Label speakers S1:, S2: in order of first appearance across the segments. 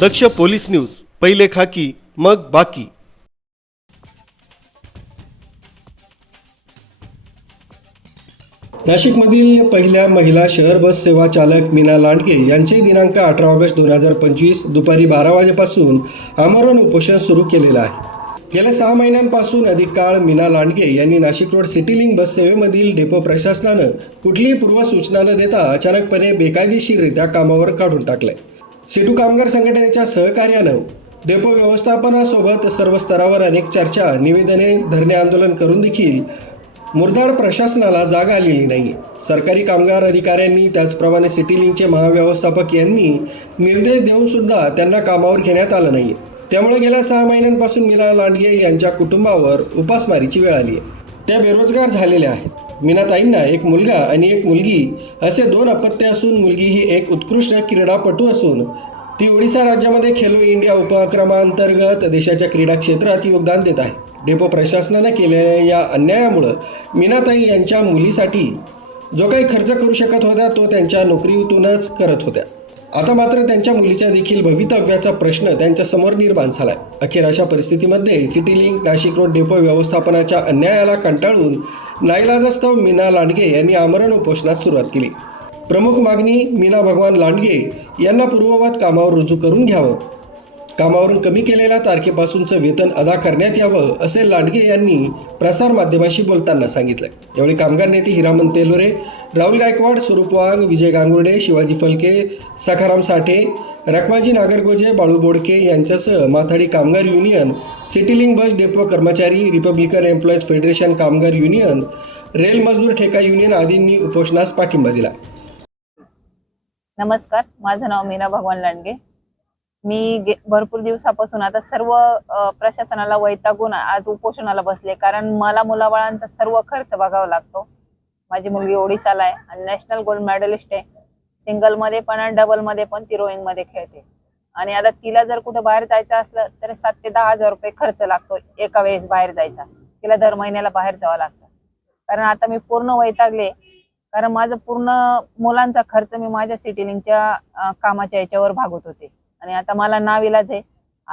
S1: दक्ष police news पहिले खाकी मग बाकी नाशिकमधील पहिल्या महिला शहर बस सेवा चालक मीना लांडगे यांचे दिनांक अठरा ऑगस्ट दोन हजार पंचवीस दुपारी बारा वाजेपासून आमरण उपोषण सुरू केलेलं आहे गेल्या सहा महिन्यांपासून अधिक काळ मीना लांडगे यांनी Nashik road city link bus सेवेमधील depot प्रशासनानं कुठलीही पूर्वसूचना न देता अचानकपणे बेकायदेशीररित्या कामावर काढून टाकलंय सिटू कामगार संघटनेच्या सहकार्यानं डेपो व्यवस्थापनासोबत सर्व स्तरावर अनेक चर्चा निवेदने धरणे आंदोलन करून देखील मुरदाड प्रशासनाला जागा आलेली नाही सरकारी कामगार अधिकाऱ्यांनी त्याचप्रमाणे सिटी लिंकचे महाव्यवस्थापक यांनी निर्देश देऊन सुद्धा त्यांना कामावर घेण्यात आलं नाही त्यामुळे गेल्या सहा महिन्यांपासून मीला लांडगे यांच्या कुटुंबावर उपासमारीची वेळ आली आहे त्या बेरोजगार झालेल्या आहेत मीनाताईंना एक मुलगा आणि एक मुलगी असे दोन अपत्य असून मुलगी ही एक उत्कृष्ट क्रीडापटू असून ती ओडिसा राज्यामध्ये खेलो इंडिया उपक्रमाअंतर्गत देशाच्या क्रीडा क्षेत्रात योगदान देत आहे डेपो प्रशासनाने केलेल्या या अन्यायामुळं मीनाताई यांच्या मुलीसाठी जो काही खर्च करू शकत होत्या तो त्यांच्या नोकरीतूनच करत होत्या आता मात्र त्यांच्या मुलीच्या देखील भवितव्याचा प्रश्न त्यांच्या समोर निर्माण झाला आहे अखेर अशा परिस्थितीमध्ये city link Nashik road depot व्यवस्थापनाच्या अन्यायाला कंटाळून नाईलाजास्तव मीना लांडगे यांनी आमरण उपोषणास सुरुवात केली प्रमुख मागणी मीना भगवान लांडगे यांना पूर्ववत कामावर रुजू करून घ्यावं कामावरून कमी केलेल्या तारखेपासूनचं वेतन अदा करण्यात यावं असे लांडगे यांनी प्रसारमाध्यमांशी बोलताना सांगितलं यावेळी कामगार नेते हिरामन तेलोरे राहुल गायकवाड स्वरूप वाघ विजय गांगुर्डे शिवाजी फलके सखाराम साठे रखमाजी नागरगोजे बाळू बोडके यांच्यासह माथाडी कामगार union city link bus depot कर्मचारी रिपब्लिकन एम्प्लॉईज फेडरेशन कामगार युनियन रेल मजदूर ठेका युनियन आदींनी उपोषणास पाठिंबा दिला
S2: नमस्कार माझं नाव मीना भगवान लांडगे मी भरपूर दिवसापासून आता सर्व प्रशासनाला वैतागून आज उपोषणाला बसले कारण मला मुलाबाळांचा सर्व खर्च बघावा लागतो माझी मुलगी ओडिसाला आहे आणि नॅशनल गोल्ड मेडलिस्ट आहे सिंगल मध्ये पण आणि डबल मध्ये पण ती रोईंग मध्ये खेळते आणि आता तिला जर कुठं बाहेर जायचं असलं तर सात ते दहा हजार रुपये खर्च लागतो एका वेळेस बाहेर जायचा तिला दर महिन्याला बाहेर जावं लागतं कारण आता मी पूर्ण वैतागले कारण माझं पूर्ण मुलांचा खर्च मी माझ्या सिटिलिंगच्या कामाच्या याच्यावर भागवत होते आणि आता मला नाव इलाज आहे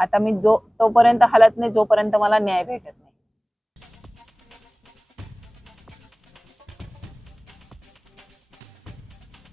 S2: आता मी जो तोपर्यंत हलत नाही जोपर्यंत मला न्याय भेटत